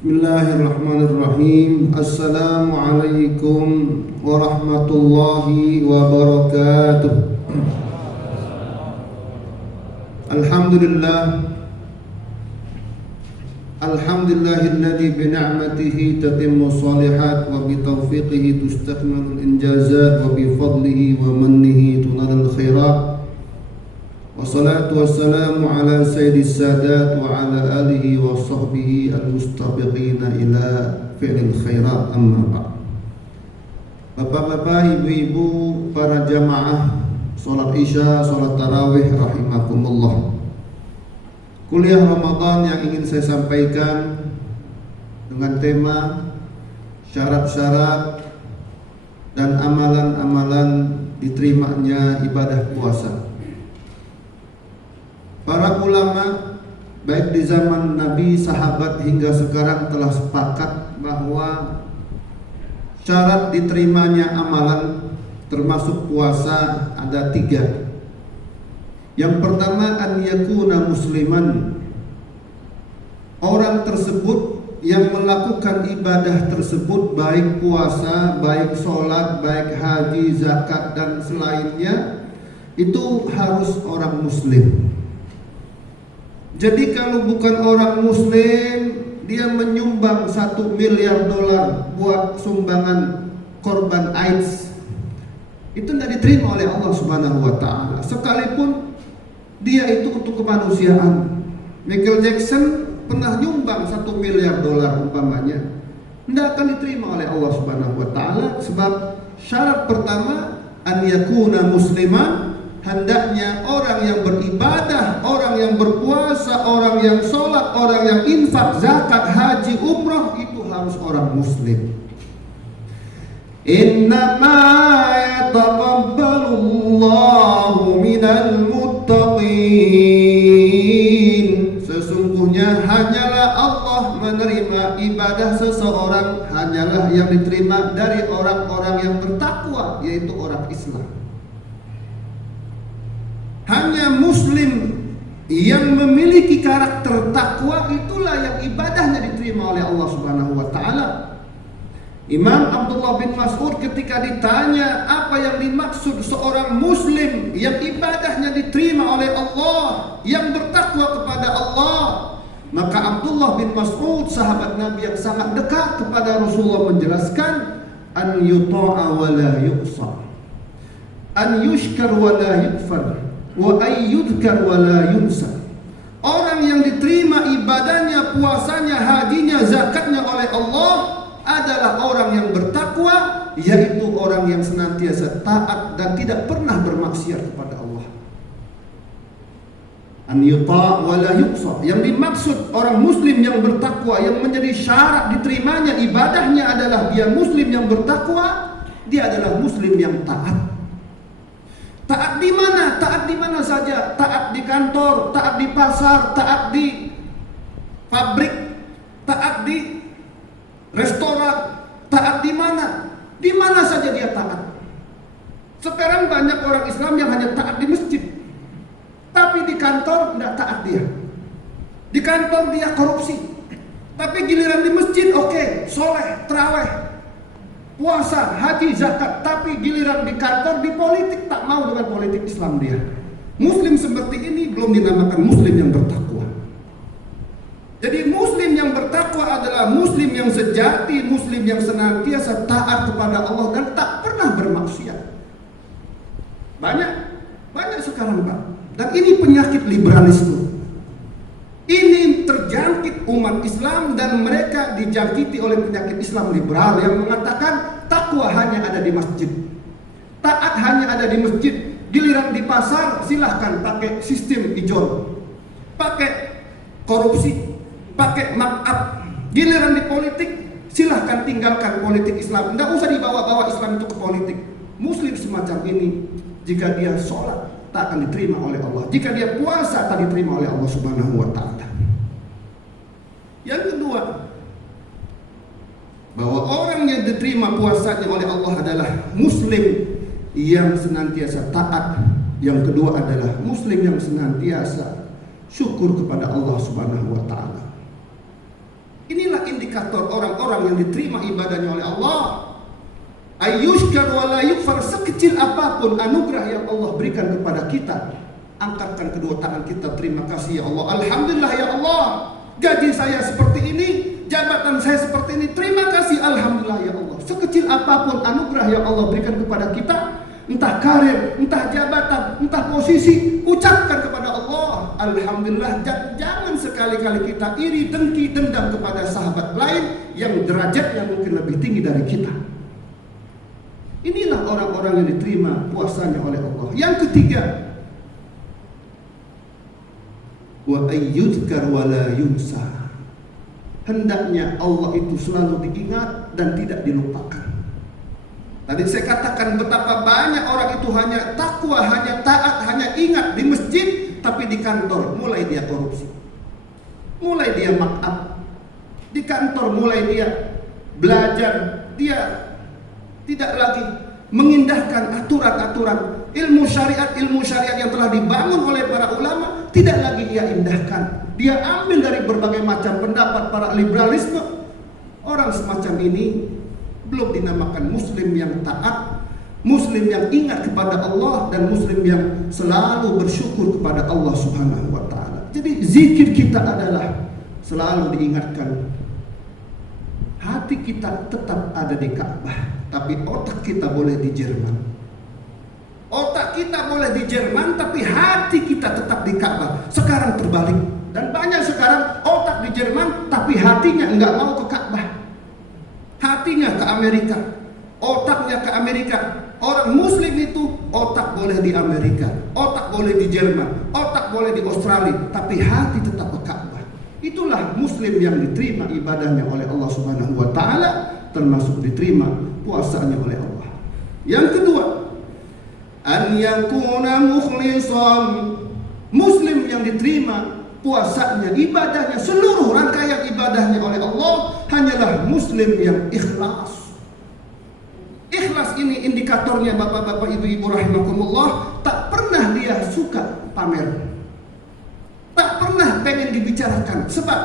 Bismillahirrahmanirrahim. Assalamualaikum warahmatullahi wabarakatuh. Alhamdulillah. Alhamdulillahilladzi bi ni'matihi tatimmu shalihat wa bi taufiqihi tustakmalul injazat wa bi fadlihi wa mannihi tunalul khairat. Wassalatu wassalamu ala sayyidis sadat wa ala alihi wa sahbihi al-mustabiqina ila fi'lil khairat, amma ba'd. Bapak-bapak, ibu-ibu, para jamaah salat isya, salat tarawih rahimakumullah. Kuliah Ramadan yang ingin saya sampaikan dengan tema syarat-syarat dan amalan-amalan diterimanya ibadah puasa. Para ulama baik di zaman Nabi, sahabat hingga sekarang telah sepakat bahwa syarat diterimanya amalan termasuk puasa ada 3. Yang pertama, an yakuna musliman. Orang tersebut yang melakukan ibadah tersebut, baik puasa, baik sholat, baik haji, zakat dan selainnya, itu harus orang muslim. Jadi kalau bukan orang muslim, dia menyumbang $1 miliar buat sumbangan korban AIDS, itu tidak diterima oleh Allah Subhanahu wa ta'ala, sekalipun dia itu untuk kemanusiaan. Michael Jackson pernah nyumbang $1 miliar umpamanya, tidak akan diterima oleh Allah Subhanahu wa ta'ala. Sebab syarat pertama, an yakuna musliman, hendaknya orang yang beribadah, orang yang berpuasa, orang yang sholat, orang yang infak, zakat, haji, umrah, itu harus orang muslim. Innama yataqabbalullahu minal muttaqin. Sesungguhnya hanyalah Allah menerima ibadah seseorang, hanyalah yang diterima dari orang-orang yang bertakwa, yaitu orang Islam. Hanya muslim yang memiliki karakter takwa itulah yang ibadahnya diterima oleh Allah Subhanahu wa ta'ala. Imam Abdullah bin Mas'ud ketika ditanya apa yang dimaksud seorang muslim yang ibadahnya diterima oleh Allah, yang bertakwa kepada Allah, maka Abdullah bin Mas'ud, sahabat Nabi yang sangat dekat kepada Rasulullah, menjelaskan an yuta'a wa la yu'sa, an yushkar wa la yukfar, wa ayyudkar wa la yunsa. Orang yang diterima ibadahnya, puasanya, hajinya, zakatnya oleh Allah adalah orang yang bertakwa, yaitu orang yang senantiasa taat dan tidak pernah bermaksiat kepada Allah. An yuta' wa la yuqsa. Yang dimaksud orang muslim yang bertakwa, yang menjadi syarat diterimanya ibadahnya adalah dia muslim yang bertakwa, dia adalah muslim yang taat. Taat di mana? Taat di mana saja. Taat di kantor, taat di pasar, taat di pabrik, taat di restoran, taat di mana? Di mana saja dia taat. Sekarang banyak orang Islam yang hanya taat di masjid, tapi di kantor tidak taat dia. Di kantor dia korupsi, tapi giliran di masjid oke, soleh, terawih, puasa, haji, zakat, tapi giliran di kantor, di politik, tak mau dengan politik Islam dia. Muslim seperti ini belum dinamakan muslim yang bertakwa. Jadi muslim yang bertakwa adalah muslim yang sejati, muslim yang senantiasa taat kepada Allah dan tak pernah bermaksiat. Banyak sekarang, Pak. Dan ini penyakit liberalisme. Ini terjangkit umat Islam dan mereka dijangkiti oleh penyakit Islam liberal yang mengatakan takwa hanya ada di masjid, taat hanya ada di masjid. Giliran di pasar silahkan pakai sistem ijon, pakai korupsi, pakai markup. Giliran di politik silahkan tinggalkan politik Islam, tidak usah dibawa-bawa Islam itu ke politik. Muslim semacam ini, jika dia sholat tak akan diterima oleh Allah, jika dia puasa tak diterima oleh Allah Subhanahu wa ta'ala. Yang kedua, bahwa orang yang diterima puasanya oleh Allah adalah muslim yang senantiasa taat. Yang kedua adalah muslim yang senantiasa syukur kepada Allah Subhanahu wa ta'ala. Inilah indikator indikator orang-orang yang diterima ibadahnya oleh Allah. Ayyushkar wa la yukfar, sekecil apapun anugerah yang Allah berikan kepada kita, angkatkan kedua tangan kita, terima kasih ya Allah. Alhamdulillah ya Allah, gaji saya seperti ini, jabatan saya seperti ini, terima kasih alhamdulillah ya Allah. Sekecil apapun anugerah yang Allah berikan kepada kita, entah karir, entah jabatan, entah posisi, ucapkan kepada Allah alhamdulillah. Jangan sekali-kali kita iri, dengki, dendam kepada sahabat lain yang derajatnya mungkin lebih tinggi dari kita. Inilah orang-orang yang diterima puasanya oleh Allah. Yang ketiga, wa ayyudhkar wa la yunsa, hendaknya Allah itu selalu diingat dan tidak dilupakan. Tadi saya katakan betapa banyak orang itu hanya takwa, hanya taat, hanya ingat di masjid, tapi di kantor mulai dia korupsi, mulai dia mak'ab, di kantor mulai dia belajar, dia tidak lagi mengindahkan aturan-aturan ilmu syariat yang telah dibangun oleh para ulama, tidak lagi dia indahkan. Dia ambil dari berbagai macam pendapat para liberalisme. Orang semacam ini belum dinamakan muslim yang taat, muslim yang ingat kepada Allah, dan muslim yang selalu bersyukur kepada Allah Subhanahu wa taala. Jadi zikir kita adalah selalu diingatkan. Hati kita tetap ada di Ka'bah, tapi otak kita boleh di Jerman. Otak kita boleh di Jerman, tapi hati kita tetap di Ka'bah. Sekarang terbalik. Dan banyak sekarang otak di Jerman, tapi hatinya enggak mau ke Ka'bah. Hatinya ke Amerika, otaknya ke Amerika. Orang muslim itu otak boleh di Amerika, otak boleh di Jerman, otak boleh di Australia, tapi hati tetap ke Ka'bah. Itulah muslim yang diterima ibadahnya oleh Allah Subhanahu wa taala, termasuk diterima puasanya oleh Allah. Yang kedua, an yakuna mukhlishan, muslim yang diterima puasanya, ibadahnya, seluruh rangkaian ibadahnya oleh Allah hanyalah muslim yang ikhlas. Ikhlas ini indikatornya bapak-bapak, ibu-ibu rahimakumullah, tak pernah dia suka pamer, tak pernah pengen dibicarakan. Sebab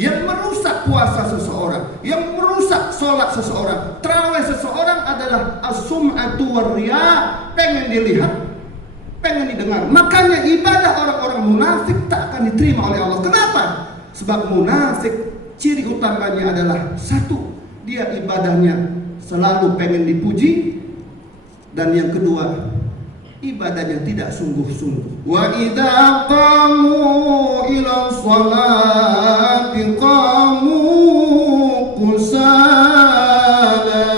yang merusak puasa seseorang, yang merusak sholat seseorang, tarawih seseorang adalah as-sum'atu war-riya, pengen dilihat, pengen didengar. Makanya ibadah orang-orang munafik tak akan diterima oleh Allah. Kenapa? Sebab munafik ciri utamanya adalah satu, dia ibadahnya selalu pengen dipuji, dan yang kedua, ibadahnya tidak sungguh-sungguh. Wa idza qamu ila sholati qamu kusala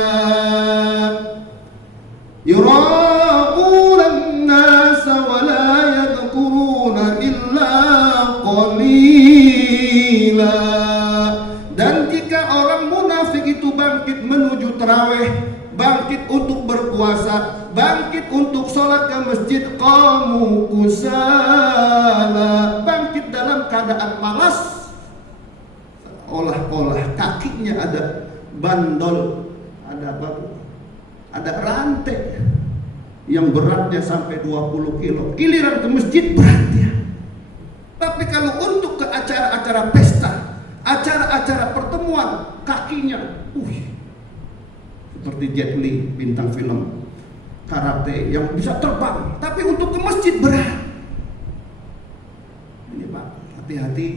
yura'una an-nasa wa la yadhkuruna illa qalila. Dan jika orang munafik itu bangkit menuju tarawih, bangkit untuk berpuasa, bangkit untuk sholat ke masjid, qamu kusala, bangkit dalam keadaan malas, olah-olah kakinya ada bandol, ada apa? Ada rantai yang beratnya sampai 20 kilo. Giliran ke masjid beratnya. Tapi kalau untuk ke acara-acara pesta, acara-acara pertemuan, kakinya seperti Jet Li, bintang film karate yang bisa terbang, tapi untuk ke masjid berat. Ini Pak, hati-hati.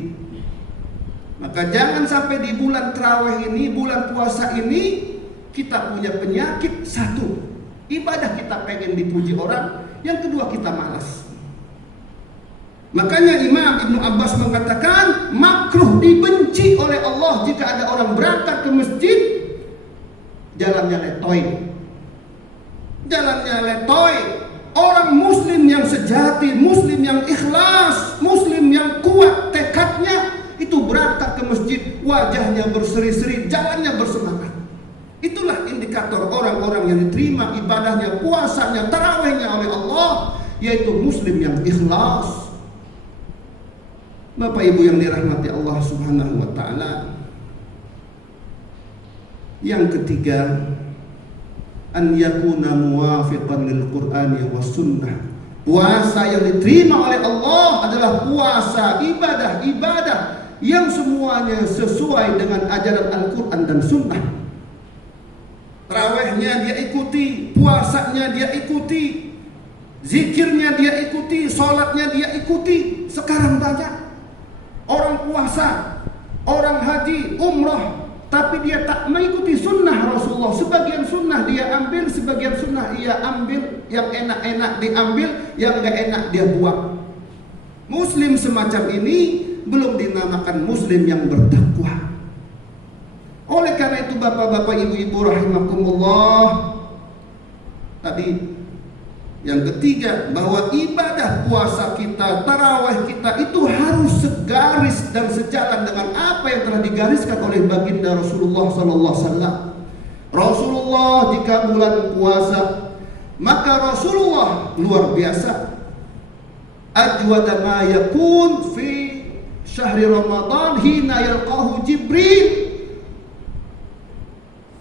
Maka jangan sampai di bulan tarawih ini, bulan puasa ini, kita punya penyakit. Satu, ibadah kita pengen dipuji orang. Yang kedua, kita malas. Makanya Imam Ibnu Abbas mengatakan, makruh, dibenci oleh Allah jika ada orang berangkat ke masjid jalannya letoy. Jalannya letoy. Orang muslim yang sejati, muslim yang ikhlas, muslim yang kuat tekadnya, itu berangkat ke masjid wajahnya berseri-seri, jalannya bersemangat. Itulah indikator orang-orang yang diterima ibadahnya, puasanya, tarawihnya oleh Allah, yaitu muslim yang ikhlas. Bapak Ibu yang dirahmati Allah Subhanahu wa taala. Yang ketiga, an yakuna muwafiqan lil Qur'ani was sunnah. Puasa yang diterima oleh Allah adalah puasa ibadah yang semuanya sesuai dengan ajaran Al-Quran dan Sunnah. Tarawihnya dia ikuti, puasanya dia ikuti, zikirnya dia ikuti, sholatnya dia ikuti. Sekarang banyak orang puasa, orang haji, umrah, tapi dia tak mengikuti sunnah Rasulullah. Sebagian sunnah dia ambil, sebagian sunnah ia ambil, yang enak-enak diambil, yang gak enak dia buang. Muslim semacam ini belum dinamakan muslim yang bertakwa. Oleh karena itu bapak-bapak, ibu-ibu rahimakumullah, tadi yang ketiga, bahwa ibadah puasa kita, tarawih kita itu harus segaris dan sejalan dengan apa yang telah digariskan oleh baginda Rasulullah sallallahu alaihi wasallam. Rasulullah jika bulan puasa, maka Rasulullah luar biasa. Ajwada ma yakun fi syahri Ramadan hina yalqahu Jibril.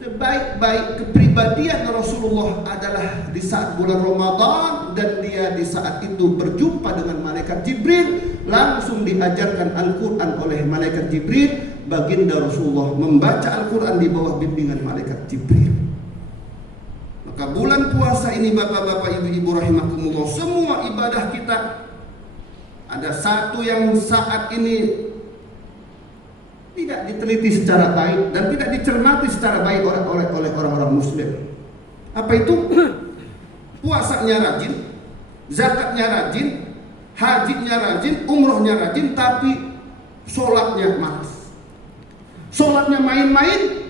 Sebaik-baik kepribadian Rasulullah adalah di saat bulan Ramadan, dan dia di saat itu berjumpa dengan malaikat Jibril. Langsung diajarkan Al-Quran oleh malaikat Jibril. Baginda Rasulullah membaca Al-Quran di bawah bimbingan malaikat Jibril. Maka bulan puasa ini bapak-bapak, ibu-ibu rahimakumullah, semua ibadah kita ada satu yang saat ini tidak diteliti secara baik dan tidak dicermati secara baik oleh orang-orang muslim. Apa itu? Puasanya rajin, zakatnya rajin, hajinya rajin, umrohnya rajin, tapi sholatnya malas. Sholatnya main-main.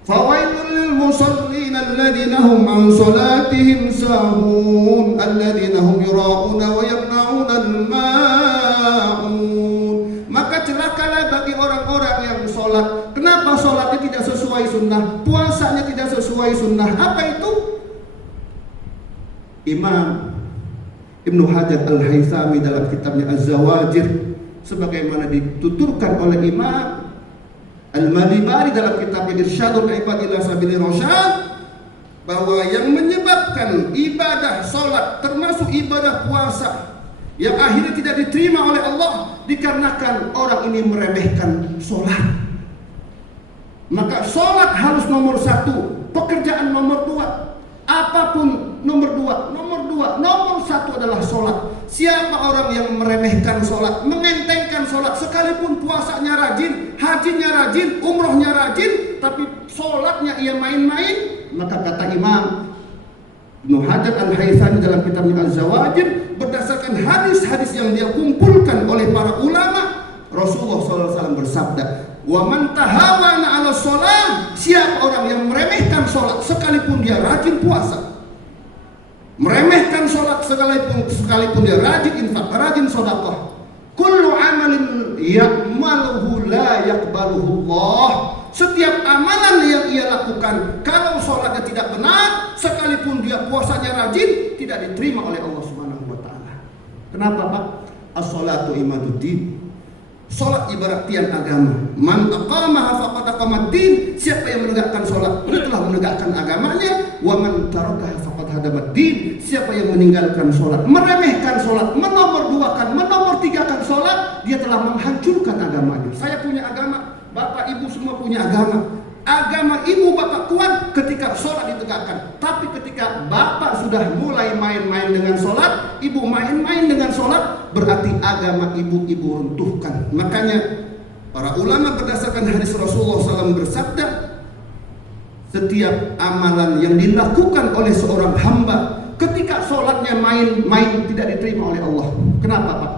Fawailul lil musallin alladziina hum an sholatihim sahun alladziina hum yura'una wa yamna'una al-ma'un. Maka celakalah bagi orang-orang yang sholat. Kenapa sholatnya tidak sesuai sunnah? Puasanya tidak sesuai sunnah. Apa itu? Imam Ibnu Hajar Al-Haythami dalam kitabnya Az-Zawajir, sebagaimana dituturkan oleh Imam Al-Malibari dalam kitabnya Irsyadul Ibad ila Sabilir Rasyad, bahwa yang menyebabkan ibadah sholat termasuk ibadah puasa yang akhirnya tidak diterima oleh Allah dikarenakan orang ini meremehkan sholat. Maka sholat harus nomor satu, pekerjaan nomor dua, apapun nomor dua, nomor satu adalah sholat. Siapa orang yang meremehkan sholat, mengentengkan sholat, sekalipun puasanya rajin, hajinya rajin, umrohnya rajin, tapi sholatnya ia main-main, maka kata Imam Ibnu Hajar Al-Haythami dalam kitabnya Az-Zawajir, berdasarkan hadis-hadis yang dia kumpulkan oleh para ulama, Rasulullah SAW bersabda, wa man tahawana 'ala shalah, siapa orang yang meremehkan sholat sekalipun dia rajin puasa, meremehkan sholat sekalipun dia rajin infak, rajin sedekah, kullu amalin ya'maluhu la yaqbaluhu Allah. Setiap amalan yang ia lakukan, kalau sholatnya tidak benar, sekalipun dia puasanya rajin, tidak diterima oleh Allah Subhanahu wa taala. Kenapa, Pak? As-sholatu imaduddin. Sholat ibarat tiang agama. Man aqamaha faqad aqamaddin. Siapa yang menegakkan sholat, dia telah menegakkan agamanya. Wa man tarakaha faqad hadamaddin. Siapa yang meninggalkan sholat, meremehkan sholat, menomorduakan, menomortigakan sholat, dia telah menghancurkan agamanya. Saya punya agama, bapak ibu semua punya agama. Agama ibu bapak kuat ketika sholat ditegakkan. Tapi ketika bapak sudah mulai main-main dengan sholat, ibu main-main dengan sholat, berarti agama ibu runtuhkan. Makanya para ulama berdasarkan hadis Rasulullah SAW bersabda, setiap amalan yang dilakukan oleh seorang hamba ketika sholatnya main-main tidak diterima oleh Allah. Kenapa, Pak?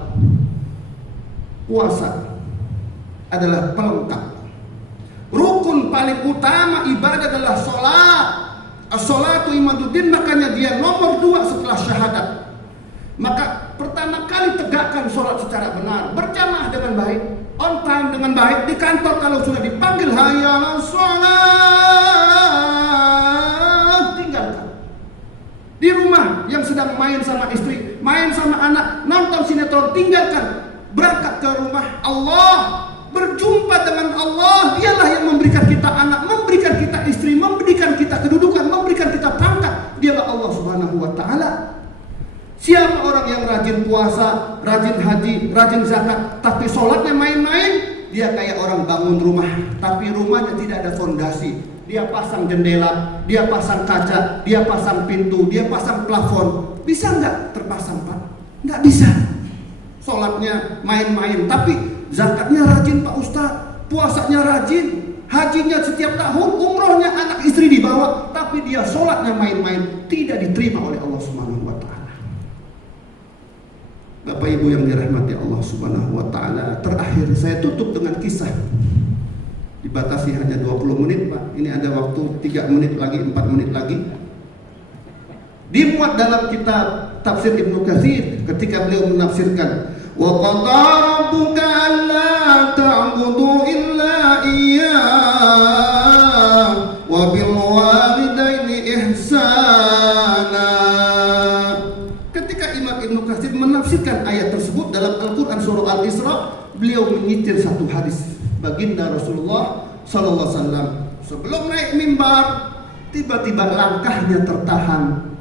Puasa adalah pelengkap. Rukun paling utama ibadah adalah sholat. As-sholatu imaduddin, makanya dia nomor 2 setelah syahadat. Maka pertama kali tegakkan sholat secara benar, berjamaah dengan baik, on time dengan baik. Di kantor kalau sudah dipanggil hayya 'alas sholat, tinggalkan. Di rumah yang sedang main sama istri, main sama anak, nonton sinetron, tinggalkan. Berangkat ke rumah Allah, berjumpa dengan Allah. Dialah yang memberikan kita anak, memberikan kita istri, memberikan kita kedudukan, memberikan kita pangkat. Dialah Allah Subhanahu wa taala. Siapa orang yang rajin puasa, rajin haji, rajin zakat, tapi sholatnya main-main, dia kayak orang bangun rumah, tapi rumahnya tidak ada fondasi. Dia pasang jendela, dia pasang kaca, dia pasang pintu, dia pasang plafon. Bisa nggak terpasang, Pak? Nggak bisa. Sholatnya main-main, tapi zakatnya rajin, Pak Ustadz. Puasanya rajin, hajinya setiap tahun, umrohnya anak istri dibawa, tapi dia sholatnya main-main, tidak diterima oleh Allah Subhanahu wa Ta'ala. Bapak Ibu yang dirahmati Allah Subhanahu wa Ta'ala, terakhir saya tutup dengan kisah. Dibatasi hanya 20 menit, Pak. Ini ada waktu 3 menit lagi, 4 menit lagi. Dimuat dalam kitab tafsir Ibnu Katsir ketika beliau menafsirkan, wa qadara rabbuka alla ta'budu illa iyyah wa bil walidaini ihsana. Ketika Imam Ibnu Katsir menafsirkan ayat tersebut dalam Al-Qur'an surah Al-Isra, beliau menyitir satu hadis baginda Rasulullah sallallahu alaihi wasallam. Sebelum naik mimbar, tiba-tiba langkahnya tertahan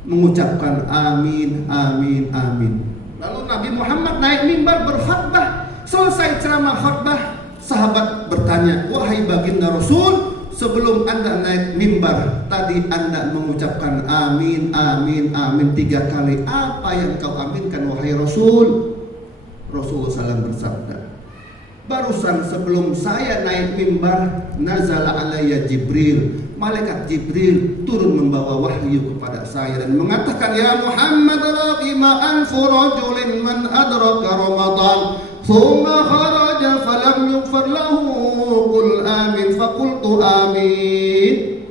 mengucapkan amin, amin, amin. Lalu Nabi Muhammad naik mimbar berkhutbah. Selesai ceramah khutbah, sahabat bertanya, wahai baginda Rasul, sebelum Anda naik mimbar tadi Anda mengucapkan amin, amin, amin 3 kali. Apa yang kau aminkan wahai Rasul? Rasulullah SAW bersabda, barusan sebelum saya naik mimbar, nazala alayya Jibril. Malaikat Jibril turun membawa wahyu kepada saya dan mengatakan, ya Muhammad, raqima anfu rajulin man adraka Ramadan thumma kharaja falam yughfar lahu qul amin faqultu amin.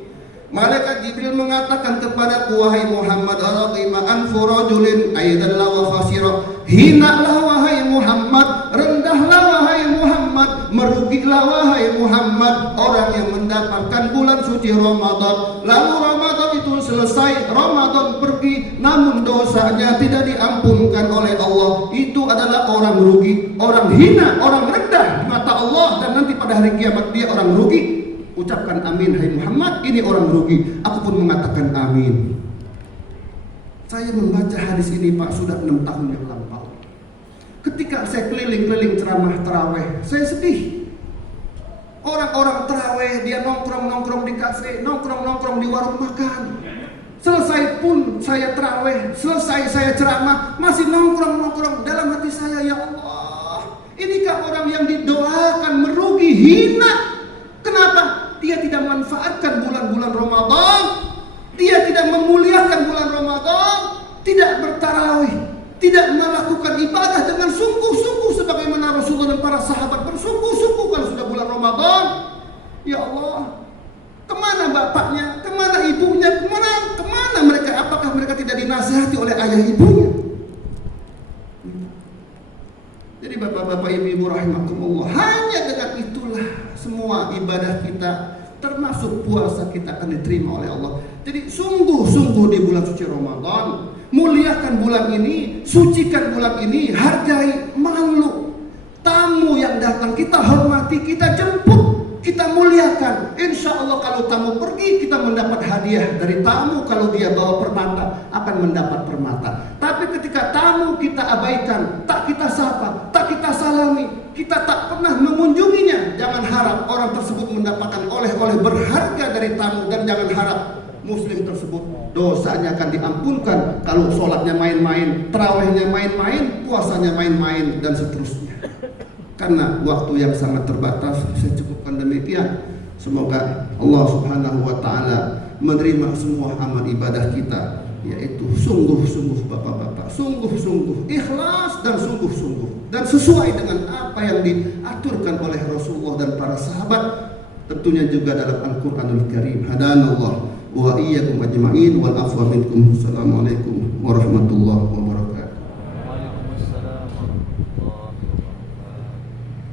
Malaikat Jibril mengatakan kepadaku, wahai Muhammad, raqima anfu rajulin aidan la wa khasira, hinalah wahai Muhammad, rendahlah wahai Muhammad, merugilah wahai Muhammad orang yang mendapatkan bulan suci Ramadan, lalu Ramadan itu selesai, Ramadan pergi, namun dosanya tidak diampunkan oleh Allah. Itu adalah orang rugi, orang hina, orang rendah di mata Allah, dan nanti pada hari kiamat dia orang rugi. Ucapkan amin hai Muhammad, ini orang rugi. Aku pun mengatakan amin. Saya membaca hadis ini, Pak, sudah 6 tahun yang lampau. Ketika saya keliling-keliling ceramah taraweh, saya sedih. Orang-orang taraweh dia nongkrong-nongkrong di kafe, nongkrong-nongkrong di warung makan. Selesai pun saya taraweh, selesai saya ceramah, masih nongkrong-nongkrong. Dalam hati saya, ya Allah, inikah orang yang didoakan merugi, hina? Kenapa? Dia tidak memanfaatkan bulan-bulan Ramadan, dia tidak memuliakan bulan Ramadan, tidak bertarawih, tidak melakukan ibadah dengan sungguh-sungguh sebagaimana Rasulullah dan para sahabat bersungguh-sungguh kalau sudah bulan Ramadan. Ya Allah, kemana bapaknya, kemana ibunya, kemana mereka? Apakah mereka tidak dinasihati oleh ayah ibunya? Jadi bapak-bapak, ibu-ibu rahimakumullah, hanya dengan itulah semua ibadah kita, termasuk puasa kita, akan diterima oleh Allah. Jadi sungguh-sungguh di bulan suci Ramadan, muliakan bulan ini, sucikan bulan ini, hargai makhluk tamu yang datang, kita hormati, kita jemput, kita muliakan. Insya Allah kalau tamu pergi, kita mendapat hadiah dari tamu. Kalau dia bawa permata, akan mendapat permata. Tapi ketika tamu kita abaikan, tak kita sapa, tak kita salami, kita tak pernah mengunjunginya, jangan harap orang tersebut mendapatkan oleh-oleh berharga dari tamu. Dan jangan harap muslim tersebut dosanya akan diampunkan kalau sholatnya main-main, tarawihnya main-main, puasanya main-main, dan seterusnya. Karena waktu yang sangat terbatas, saya cukupkan demikian. Semoga Allah Subhanahu wa Ta'ala menerima semua amal ibadah kita, yaitu sungguh-sungguh bapak-bapak, sungguh-sungguh ikhlas dan sungguh-sungguh, dan sesuai dengan apa yang diaturkan oleh Rasulullah dan para sahabat, tentunya juga dalam Al-Quranul Karim. Hadanallah wa iyyakum ajma'in wal afwa minkum. Assalamualaikum warahmatullahi wabarakatuh.